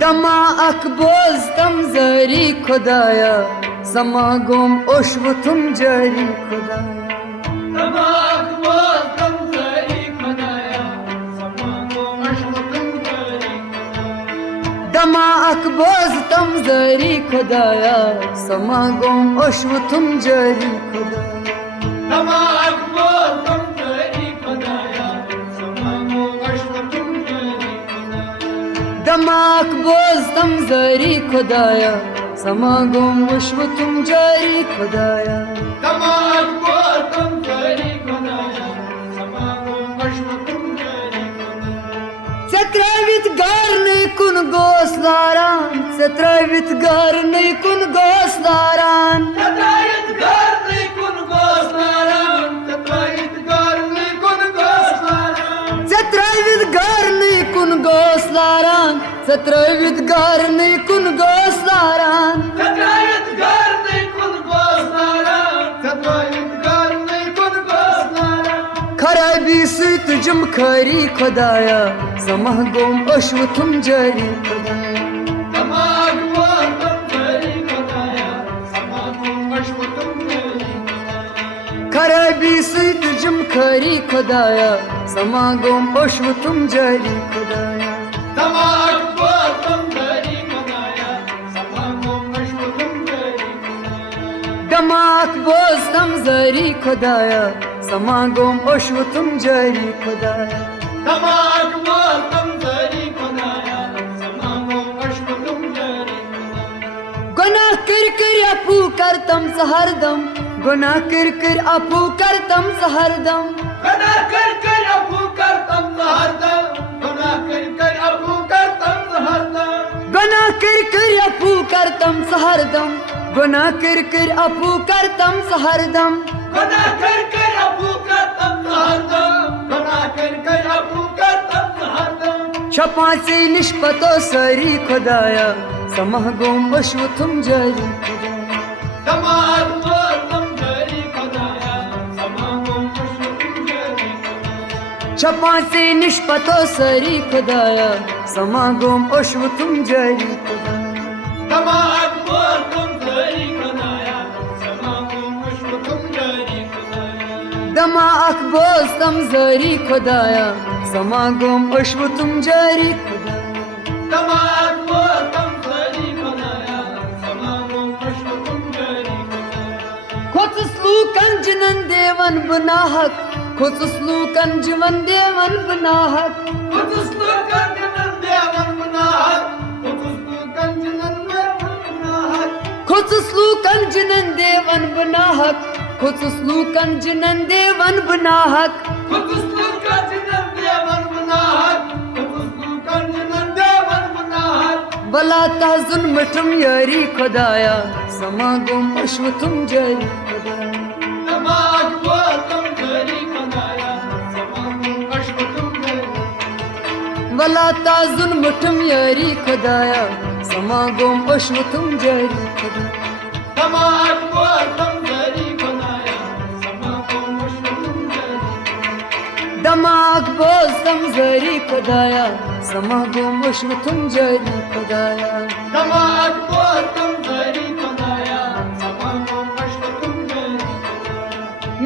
दमा अख बोजतम जरी खुदाया समागम ओशवतुम जरी खुदाया दमा अख बोजतम जरी खुदाया समागम ओशवतुम जरी दमा अख बोजतम जरी खुदाया समागम ओशवतुम जरी खुदाया दमा अख बोजतम जरी खुदाया समागम ओशवतुम जरी दमाक बोजतम जरी खुदाया समागम ओशवतुम जरी खुदाया दमा अख बोजतम जरी खुदाया समागम ओशवतुम जरी Setravit garne kun goslaran Setravit garne kun goslaran Setravit garne kun goslaran Setravit garne kun goslaran Setravit garne kun goslaran Setravit garne kun goslaran Setravit garne kun goslaran Setravit garne kun goslaran Kharabi sütücüm khari khudaya Samahgum oshvutum jari khudaya Dama अख बोजतम जरी खुदाया समागम ओशवतुम जरी Kharabi sütücüm khari khudaya Samagum oshvutum jari khudaya दमा अख बोजतम जरी खुदाया समागम ओशवतुम जरी Damak bozdam zari khudaya Samagum oshvutum jari khudaya दमा अख बोजतम जरी खुदाया समागम ओशवतुम जरी Gunah kir apu kartam sahardam Gunah kir apu kartam sahardam गुनाह कर अबू करतम हरदम गुनाह कर अबू करतम हरदम Gunah kir apu kartam sahardam Gunah kir apu kartam sahardam गुनाह कर अबू करतम हरदम गुनाह कर अबू करतम हरदम Şapasi nishpato sari khudaya Samahgum oshvutum jari khudaya दमा अख बोजतम जरी खुदाया समागम ओशवतुम जरी Şapasi nishpato sari khudaya Samagum oshvutum jari khudaya दमा अख बोजतम जरी खुदाया समागम ओशवतुम जरी Dama ak bozdam zari khudaya Samagum oshvutum jari khudaya दमा अख बोजतम जरी खुदाया समागम ओशवतुम जरी Kotuslu kancinan devan bunahak Kotuslu kancivan devan bunahak Kutuslu kancanan devan münahak Kutuslu kancanan devan münahak Kotuslu kancinan devan bunahak Kotuslu kancinan devan bunahak Kutuslu kancanan devan münahak Kutuslu kancanan devan münahak Bala tahzun matum yari khudaya Samagum oshvutum jari khudaya Dama अख बोजतम जरी खुदाया समागम ओशवतुम जरी Bala tahzun matum yari khudaya Samagum oshvutum jari khudaya दमा अख बोजतम जरी खुदाया समागम ओशवतुम जरी Damak bozdam zari khudaya Samagum oshvutum jari khudaya दमा अख बोजतम जरी खुदाया समागम ओशवतुम जरी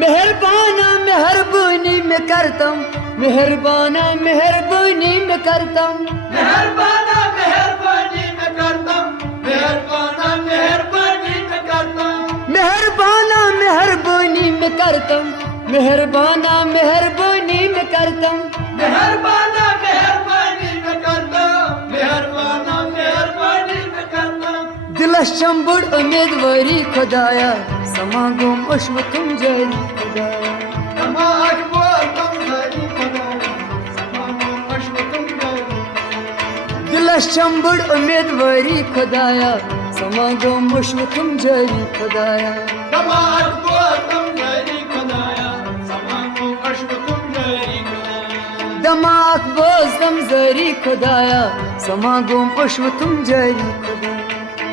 मेहरबाना मेहरबानी में करतम मेहरबाना मेहरबानी में करतम मेहरबाना मेहरबानी में करतम मेहरबाना मेहरबानी में करतम मेहरबाना मेहरबानी में करतम मेहरबाना मेहरबानी में करतम मेहरबाना मेहरबानी में करतम मेहरबाना मेहरबानी में करतम दिलश चंबुड़ उम्मीदवारी खुदाया समागम ओशवतुम जरी खुदाया दमा अख बोजतम जरी खुदाया समागम ओशवतुम जरी दिलश चंबुड़ उम्मीदवारी खुदाया समागम ओशवतुम जरी खुदाया दमा अख बोजतम जरी खुदाया समागम ओशवतुम जरी Damak bozdam zari khudaya Samagum oshvutum jari khudaya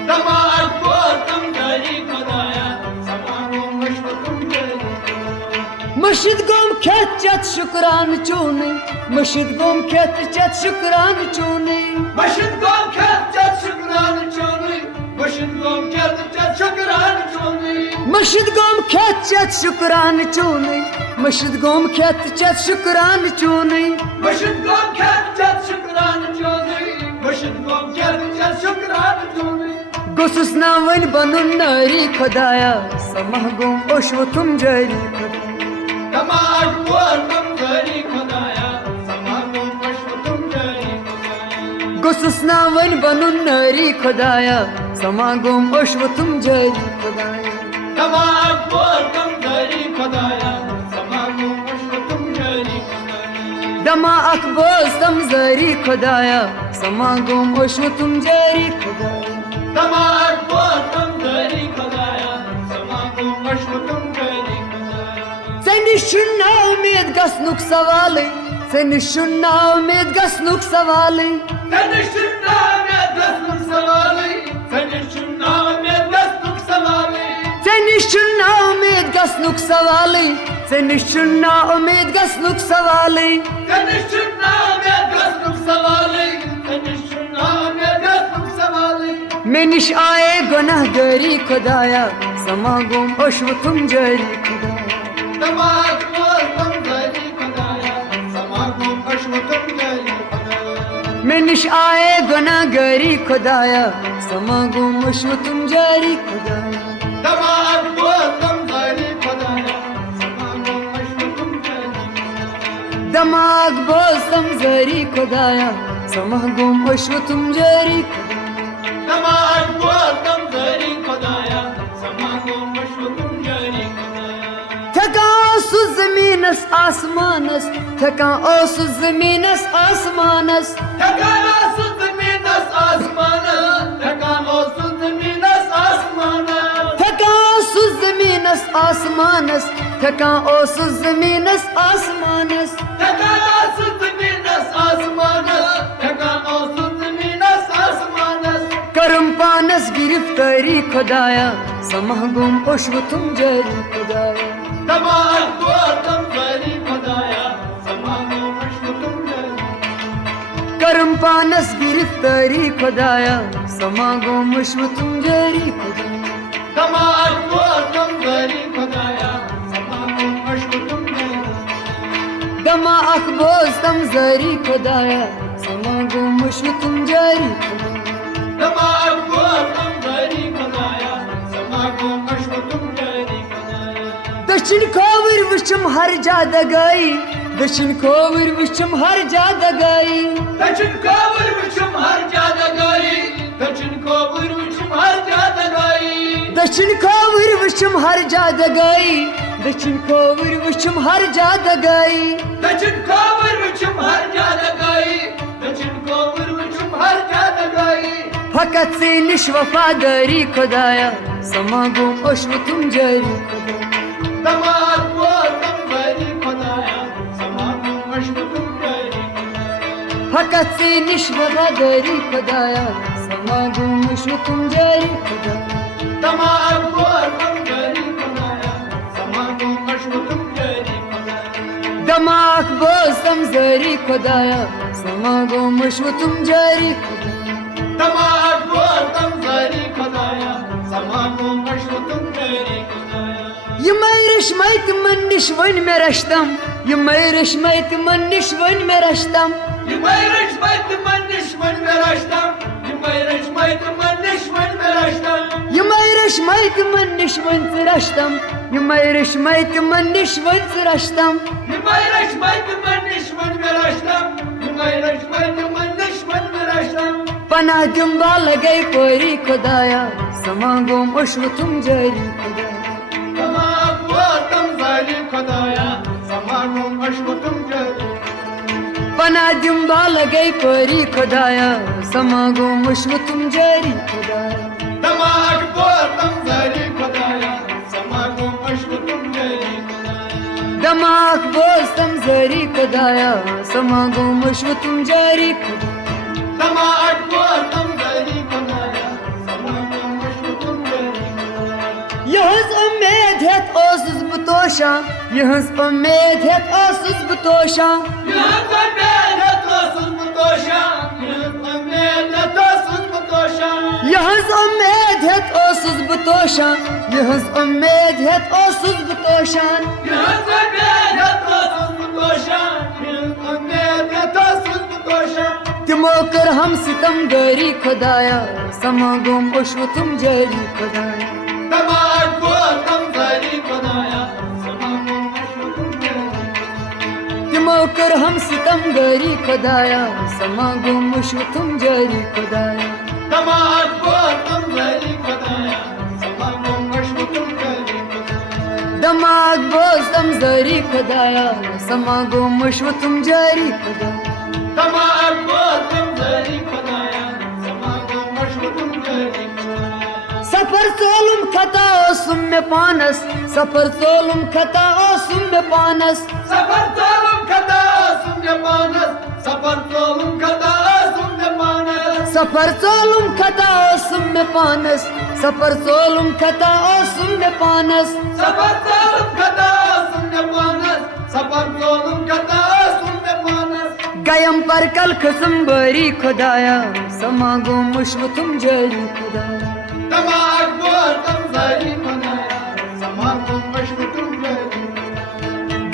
दमा अख बोजतम जरी खुदाया समागम ओशवतुम जरी Mashid gom khet chat shukran chune Mashid gom khet chat shukran chune Başın gom ketçet şükran çonu. Başın gom ketçet şükran çonu. मशीद गोम खेत चत शुक्रान चूनी मशीद गोम खेत चत शुक्रान चूनी Başın gom ketçet şükran çonu. Başın gom ketçet şükran çonu. गुसुस ना one बनून नरी खुदाया समह गोम ओशव तुम जरी खुदा Damak boğazım zari Khudaya. Samagum başvutum jari Khudaya. गुसुस ना वन बनून नरी खुदाया समह गोम ओशव तुम जरी खुदाया Damak boğazım zari Khudaya. Samagum başvutum jari Khudaya. दमा अकबोज तम जरी खुदाया समह गोम ओशव तुम जरी खुदाया Damak boğazım zari Khudaya. Samagum başvutum jari Khudaya. Seni şunna umid gasnuk savalı Seni şunna umid gasnuk savalı Seni şunnamet gasnuk savalı. Seni şunnamet gasnuk savalı. Seni şunna umid gasnuk savalı Seni şunna umid gasnuk savalı Seni şunnamet gasnuk savalı. Seni şunnamet gasnuk savalı. Meniş आए गुनाह गरी खुदाया समागम ओशव तुम जरी खुदाया Damak boğazım zari Khudaya. Samagum başvutum jari Khudaya. Meniş आए गुनाह गरी खुदाया समागम ओशव तुम जरी खुदाया Damak boğazım zari Khudaya. Samagum başvutum jari Khudaya. दमाग बोसम जरी खुदाया समागम ओशव तुम जरी खुदाया Damak boğazım zari Khudaya. Samagum başvutum jari Khudaya. थका ओसु जमीनस आसमानस थका ओसु जमीनस आसमानस Tekan olsun zeminas asmanı. Tekan olsun zeminas asmanı. थका ओसु जमीनस आसमानस थका ओसु जमीनस आसमानस Tekan olsun zeminas asmanı. Tekan olsun zeminas asmanı. करम पानस गिरफ्तारी खुदाया समागम ओशव तुम जरी खुदाया Damak boğazım zari Khudaya. Samagum başvutum jari. करम पानस गिरफ्तारी खुदाया समागम ओशव तुम जरी खुदाया Damak boğazım zari Khudaya. Samagum başvutum jari. दमा अकबोज तम जरी खुदाया समागम ओशव तुम जरी खुदाया Damak boğazım zari Khudaya. Samagum başvutum jari Khudaya. दक्षिण खोवर विषम हर जादा गई दक्षिण खोवर विषम हर जादा गई Daçın kavurmuşum harcada gayı. Daçın kavurmuşum harcada gayı. दक्षिण खोवर विषम हर जादा गई दक्षिण खोवर विषम हर जादा गई Daçın kavurmuşum harcada gayı. Daçın kavurmuşum harcada gayı. फकत से निश वफादारी खुदाया समागम ओशव तुम जरी खुदाया Damak boğazım zari Khudaya. Samagum başvutum jari Khudaya. फकत से निश वफादारी खुदाया समागम ओशव तुम जरी खुदाया Damak boğazım zari Khudaya. Samagum başvutum jari Khudaya. दमाक बोझ तम जरी खुदाया समागम ओशव तुम जरी खुदाया Damak boğazım zari Khudaya. Samagum başvutum jari Khudaya. ये मैरिश मैत मन निश्वन में रश्तम ये मैरिश मैत मन निश्वन में रश्तम Yımayırış maytı manişman veraştam. Yımayırış maytı manişman veraştam. ये मैरिश मैत मन निश्वन से रश्तम ये मैरिश मैत मन निश्वन से रश्तम Yımayırış maytı manişman veraştam. Yımayırış maytı manişman veraştam. पनाह दुम्बा लगे कोरी खुदाया समागम ओशव तुम जरी खुदाया Damak boğazım zari Khudaya. Samagum başvutum jari. पनाह दुम्बा लगे कोरी खुदाया समागम ओशव तुम जरी खुदाया Damak boğazım zari Khudaya. Samagum başvutum jari Khudaya. दमाक बोझ तम जरी खुदाया समागम ओशव तुम जरी खुदाया Damak boğazım zari Khudaya. Samagum başvutum jari Khudaya. यहज उम्मीद है ओसुस बतोशा यहज उम्मीद है ओसुस बतोशा Yıldız medet olsun bu toşa. Yıldız توشان यहज उम्मीद हेत ओसुस बह तोशान यहज उम्मीद हेत ओसुस बह तोशान यहज उम्मीद हेत ओसुस बह तोशान यहज उम्मीद हेत ओसुस बह तोशान तिमो कर हम सितम गरी खुदाया समागम उशव तुम जारी खुदाया दमाग बोल तुम जारी खुदाया समागम उशव तुम जारी तिमो कर हम सितम गरी खुदाया समागम उशव तुम जारी खुदाया दमाग बोल तुम जारी खुदाया समागम उशव तुम जारी दमाग बोझ तम जारी खुदाया समागम उशव तुम जारी खुदाया दमाग बोल तुम जारी खुदाया समागम उशव तुम जारी सफर सोलुम खता ओसुम में पानस सफर सोलुम खता ओसुम में पानस सफर सोलुम खता ओसुम में पानस सफर सोलुम खता ओसुम में पानस सफर सोलुम खता ओसुम में पानस सफर सोलुम खता ओसुम में पानस सफर सोलुम खता ओसुम में पानस सफर सोलुम खता ओसुम में पानस गयम पर कल खसम बरी खुदाया समागम उशव तुम जारी खुदाया दमाग बोल तुम जारी खुदाया समागम उशव तुम जारी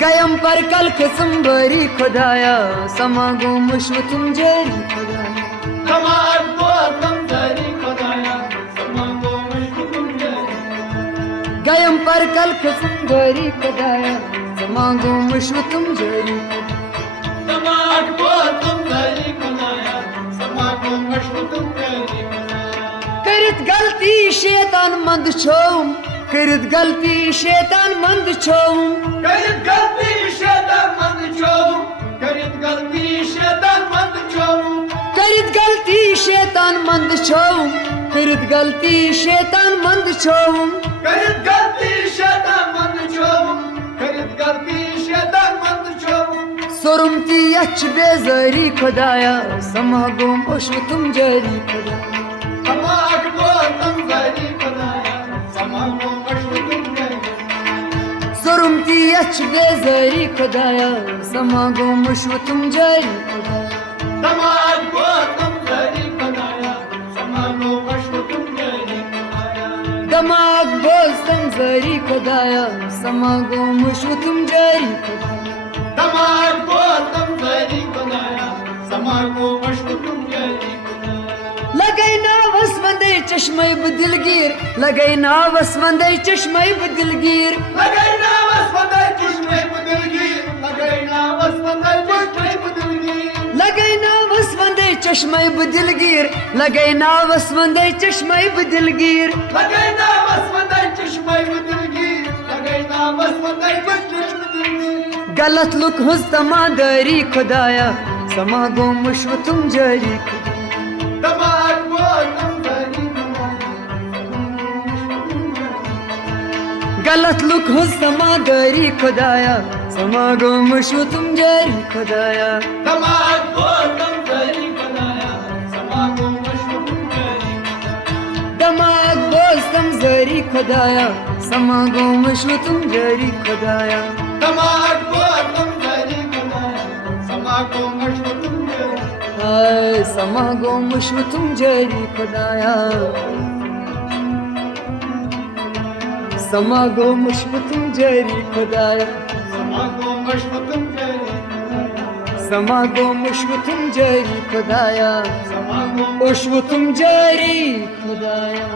गयम पर कल खसम बरी खुदाया समागम उशव तुम जारी खुदाया दमाग बोल तुम जारी खुदाया समागम उशव तुम जारी गयम पर कल खसम बरी खुदाया समागम उशव तुम जारी दमाग बोल तुम जारी खुदाया समागम उशव तुम जारी करित गलती शैतान मंद छोम करित गलती शैतान मंद छोम करित गलती शैतान मंद छोम करित गलती शैतान मंद छोम करित गलती शैतान मंद छोम करित गलती शैतान मंद छोम करित गलती शैतान मंद छोम करित गलती शैतान मंद छोम सोरुम की यच बेजारी खुदाया समागम उशव तुम जारी खुदाया दमाग बोल तुम जारी खुदाया समागम उशव तुम जारी सोरुम की यच बेजारी खुदाया समागम उशव तुम जारी खुदाया दमाग बोल तुम जारी खुदाया समागम उशव तुम जारी दमाग बोझ तुम जारी खुदाया समागम उशव तुम जारी खुदाया दमाग बोल तुम जारी खुदाया समागम उशव तुम जारी लगैना वसवंदे चश्मे बदिलगीर लगैना वसवंदे चश्मे बदिलगीर लगैना वसवंदे चश्मे बदिलगीर लगैना वसवंदे चश्मे बदिलगीर लगैना वसवंदे चश्मे बदिलगीर लगैना वसवंदे चश्मे बदिलगीर लगैना वसवंदे चश्मे बदिलगीर लगैना वसवंदे चश्मे बदिलगीर गलत लुक हुज तमादारी खुदाया समागम उशव तुम जारी दमाग बोल तुम जारी गलत लुक हुज तमादारी खुदाया समागम उशव तुम जारी खुदाया दमाग बोल तुम जारी खुदाया समागम उशव तुम जारी दमाग बोझ तुम जारी खुदाया समागम उशव तुम जारी खुदाया दमाग बोल तुम जारी खुदाया समागम उशव तुम जारी हाय समागम उशव तुम जारी खुदाया समागम उशव तुम जारी खुदाया समागम उशव तुम जारी समागम उशव तुम जारी खुदाया समागम उशव तुम जारी खुदाया